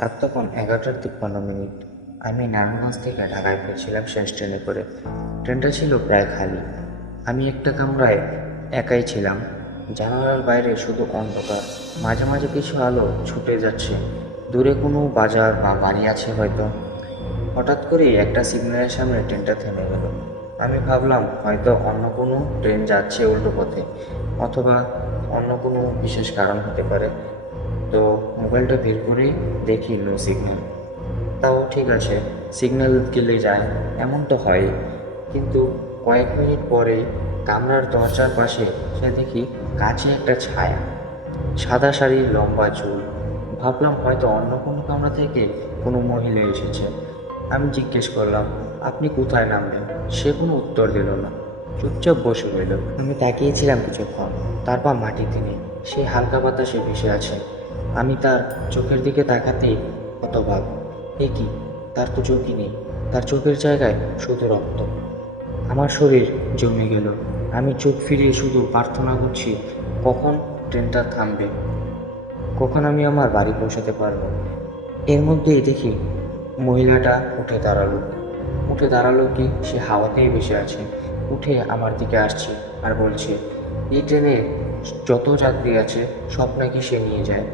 রাত তখন এগারোটার তিপ্পান্ন মিনিট আমি নারায়ণগঞ্জ থেকে ঢাকায় ফিরছিলাম শেষ ট্রেনে করে। ট্রেনটা ছিল প্রায় খালি। আমি একটা কামরায় একাই ছিলাম। জানালার বাইরে শুধু অন্ধকার। মাঝে মাঝে কিছু আলো ছুটে যাচ্ছে। দূরে কোনো বাজার বা বাড়ি আছে হয়তো। হঠাৎ করেই একটা সিগন্যালের সামনে ট্রেনটা থেমে গেল। আমি ভাবলাম, হয়তো অন্য কোনো ট্রেন যাচ্ছে উল্টো পথে, অথবা অন্য কোনো বিশেষ কারণ হতে পারে। তো মোবাইলটা বের করেই দেখি নো সিগন্যাল তাও ঠিক আছে সিগন্যাল গেলে যায় এমন তো হয়। কিন্তু কয়েক মিনিট পরে কামরার দরজার পাশে সে দেখি কাছে একটা ছায়া, সাদা শাড়ি লম্বা চুল। ভাবলাম হয়তো অন্য কোনো কামরা থেকে কোনো মহিলা এসেছে। আমি জিজ্ঞেস করলাম, আপনি কোথায় নামবেন সে কোনো উত্তর দিল না। চুপচাপ বসে রইল। আমি তাকিয়েছিলাম কিছুক্ষণ, তারপর মাটিতে নেই। সে হালকা বাতাসে ভেসে আছে। আমি তার চোখের দিকে তাকাতেই হতভাগ। এ কি? তার তো চোখই নেই। তার চোখের জায়গায় শুধু রক্ত। আমার শরীর জমে গেল। আমি চোখ ফিরিয়ে শুধু প্রার্থনা করছি, কখন ট্রেনটা থামবে? কখন আমি আমার বাড়ি পৌঁছাতে পারব? এর মধ্যেই দেখি মহিলাটা উঠে দাঁড়াল। উঠে দাঁড়াল কি? সে হাওয়াতেই বসে আছে। উঠে আমার দিকে আসছে আর বলছে, এই ট্রেনে যত যাত্রী আছে, সব নাকি সে নিয়ে যায়।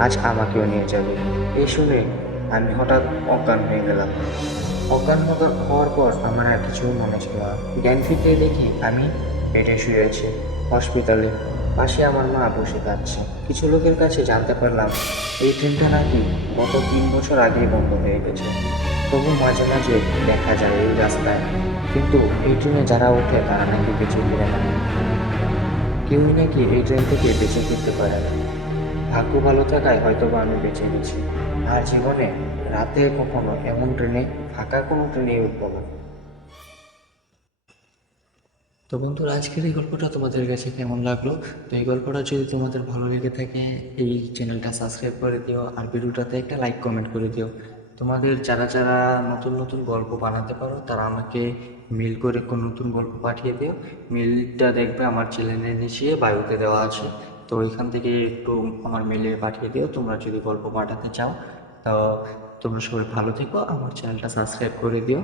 আজ আমাকেও নিয়ে যাবে। এই শুনে আমি হঠাৎ অজ্ঞান হয়ে গেলাম। অজ্ঞান হওয়ার- পর আমার আর কিছু মনে ছিল না। জ্ঞান ফিরতে দেখি আমি বেডে শুয়ে আছি, হসপিটালে। পাশে আমার মা বসে কাঁদছে। কিছু লোকের কাছে জানতে পারলাম, এই ট্রেনটা নাকি গত তিন বছর আগেই বন্ধ হয়ে গেছে। তবু মাঝে মাঝে দেখা যায় এই রাস্তায়। কিন্তু এই ট্রেনে যারা ওঠে, তারা নাকি বেঁচে ফিরে না। কেউই নাকি এই ট্রেন থেকে বেঁচে ফিরতে পারে ভাগ্য ভালো থাকায় হয়তো বা আমি বেঁচে গেছি। আর জীবনে রাতে কখনো এমন ট্রেনে, ফাঁকা কোনো ট্রেনে উঠবো না। তো বন্ধুরা, আজকের এই গল্পটা তোমাদের কাছে কেমন লাগল? তো এই গল্পটা যদি তোমাদের ভালো লেগে থাকে, এই চ্যানেলটা সাবস্ক্রাইব করে দিও আর ভিডিওটাতে একটা লাইক কমেন্ট করে দিও। তোমাদের যারা যারা নতুন নতুন গল্প বানাতে পারো, তারা আমাকে মেল করে কোনো নতুন গল্প পাঠিয়ে দিও। মেলটা দেখবে আমার চ্যানেলের নিচে বায়ুতে দেওয়া আছে। তো ওইখান থেকে একটু আমার মেলে পাঠিয়ে দিও। তোমরা যদি গল্প পাঠাতে চাও, তো তোমরা সবাই ভালো থেকো। আমার চ্যানেলটা সাবস্ক্রাইব করে দিও।